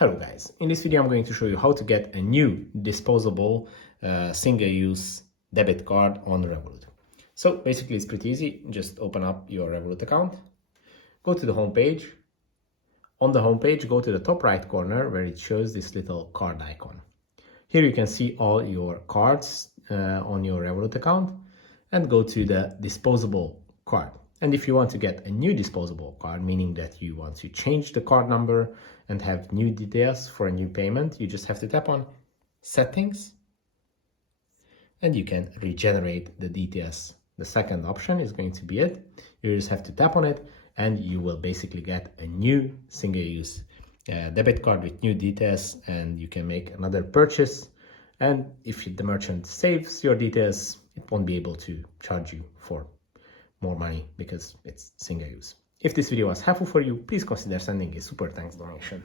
Hello guys, in this video I'm going to show you how to get a new disposable single-use debit card on Revolut. So basically it's pretty easy. Just open up your Revolut account, go to the home page. On the home page, go to the top right corner where it shows this little card icon. Here you can see all your cards on your Revolut account and go to the disposable card. And if you want to get a new disposable card, meaning that you want to change the card number and have new details for a new payment, you just have to tap on Settings and you can regenerate the details. The second option is going to be it. You just have to tap on it and you will basically get a new single-use debit card with new details, and you can make another purchase. And if the merchant saves your details, it won't be able to charge you for more money because it's single use. If this video was helpful for you, please consider sending a super thanks donation.